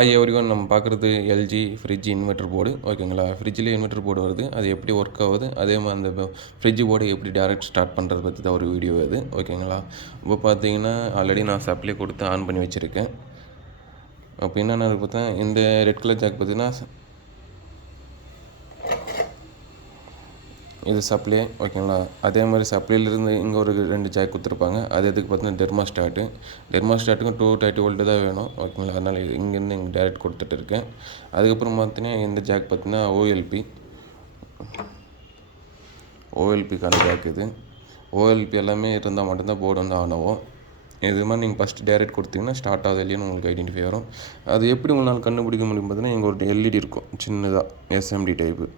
Hi everyone, நம்ம பார்க்குறது LG fridge inverter board. ஓகேங்களா? ஃப்ரிட்ஜ்லேயே இன்வெர்ட்டர் போர்டு வருது, அது எப்படி ஒர்க் ஆகுது, அதே மாதிரி அந்த ஃப்ரிட்ஜ் போர்டு எப்படி டேரெக்ட் ஸ்டார்ட் பண்ணுறது பற்றி தான் ஒரு வீடியோ இது. ஓகேங்களா? இப்போ பார்த்தீங்கன்னா ஆல்ரெடி நான் சப்ளை கொடுத்து ஆன் பண்ணி வச்சுருக்கேன். அப்போ என்னென்ன பார்த்தா இந்த ரெட் கலர் ஜாக் பார்த்தீங்கன்னா இது சப்ளை. ஓகேங்களா? அதே மாதிரி சப்ளைலேருந்து இங்கே ஒரு 2 ஜாக் கொடுத்துருப்பாங்க. அது எதுக்கு பார்த்தீங்கன்னா டெர்மாஸ்டாட்டுக்கும் 230 வோல்ட்டு தான் வேணும். ஓகேங்களா? அதனால் இங்கேருந்து இங்கே டேரெக்ட் கொடுத்துட்டு இருக்கேன். அதுக்கப்புறம் பார்த்தீங்கன்னா இந்த ஜாக் பார்த்தீங்கன்னா ஓஎல்பிக்கான ஜாக் இது. ஓஎல்பி எல்லாமே இருந்தால் மட்டும்தான் போர்டு வந்து ஆன் ஆகும். இது மாதிரி நீங்கள் ஃபஸ்ட்டு டேரெக்ட் கொடுத்தீங்கன்னா ஸ்டார்ட் ஆகுது இல்லைன்னு உங்களுக்கு ஐடென்டிஃபை வரும். அது எப்படி உங்களால் கண்டுபிடிக்க முடியும் பார்த்தீங்கன்னா இங்கே ஒரு எல்இடி இருக்கும் சின்னதாக, எஸ்எம்டி டைப்பு.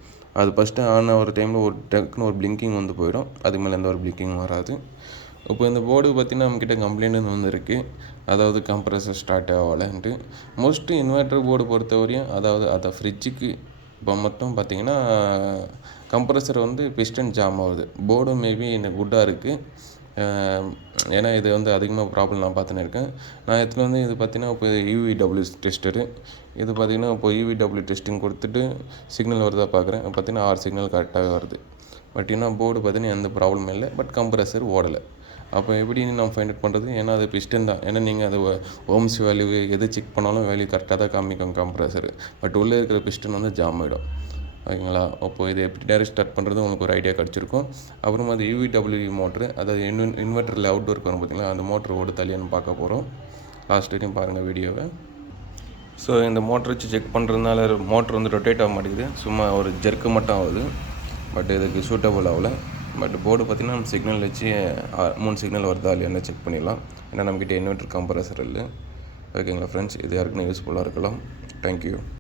அது ஃபஸ்ட்டு ஆன் ஆகிற டைமில் ஒரு டக்குன்னு ஒரு பிளிங்கிங் வந்து போயிடும். அதுக்கு மேலே எந்த ஒரு பிளிங்கிங் வராது. இப்போ இந்த போர்டு பார்த்திங்கன்னா நம்மக்கிட்ட கம்ப்ளைண்ட்டுன்னு வந்துருக்கு, அதாவது கம்ப்ரஸர் ஸ்டார்ட் ஆகலைன்ட்டு. மோஸ்ட்லி இன்வெர்ட்டர் போர்டு பொறுத்தவரையும் அதை ஃப்ரிட்ஜுக்கு இப்போ மட்டும் பார்த்திங்கன்னா கம்ப்ரஸர் வந்து பிஸ்டன் ஜாம் ஆகுது. போர்டும் மேபி எனக்கு குட்டாக இருக்குது. ஏன்னா இது வந்து அதிகமாக ப்ராப்ளம் நான் பார்த்துன்னு இருக்கேன். நான் எடுத்துகிட்டு வந்து இது பார்த்திங்கன்னா இப்போ யூவிடபிள்யூ டெஸ்டரு. இது பார்த்திங்கன்னா இப்போ யூவிடபிள்யூ டெஸ்டிங் கொடுத்துட்டு சிக்னல் வருதா பார்க்குறேன். பார்த்திங்கன்னா 6 சிக்னல் கரெக்டாகவே வருது. பட் இன்னும் போர்டு பார்த்திங்கன்னா எந்த ப்ராப்ளமும் இல்லை. பட் கம்ப்ரஸர் ஓடலை. அப்போ எப்படி நம்ம ஃபைண்ட் அவுட் பண்ணுறது? ஏன்னா அது பிஸ்டன் தான். ஏன்னா நீங்கள் அது ஓம்ஸ் வேல்யூ எது செக் பண்ணாலும் வேல்யூ கரெக்டாக தான் காமிக்கும் கம்ப்ரஸர். பட் உள்ளே இருக்கிற பிஸ்டன் வந்து ஜாம் ஆகிடும். ஓகேங்களா? அப்போது இது எப்படி டேரெக்ட் ஸ்டார்ட் பண்ணுறது உங்களுக்கு ஒரு ஐடியா கிடச்சிருக்கும். அப்புறமா அது யூவிடபிள்யூ மோட்ரு, அதாவது இன்வெர்ட்டரில் அவுட்டோருக்கு வரும் பார்த்திங்களா, அந்த மோட்ரு ஓடு தள்ளியான்னு பார்க்க போகிறோம். லாஸ்ட் வரையும் பாருங்கள் வீடியோவை. ஸோ இந்த மோட்ரு வச்சு செக் பண்ணுறதுனால மோட்ரு வந்து ரொட்டேட் ஆக மாட்டேங்குது, சும்மா ஒரு ஜெர்க்கு மட்டும் ஆகுது. பட் இதுக்கு சூட்டபுள் ஆகலை. பட் போர்டு பார்த்திங்கன்னா நம்ம சிக்னல் வச்சு 3 சிக்னல் வருதா இல்லையான்னு செக் பண்ணிடலாம். ஏன்னா நம்மக்கிட்ட இன்வெர்ட்டர் கம்ப்ரஸர் இல்லை. ஓகேங்களா ஃப்ரெண்ட்ஸ், இது யாருக்குன்னு யூஸ்ஃபுல்லாக இருக்கலாம். தேங்க்யூ.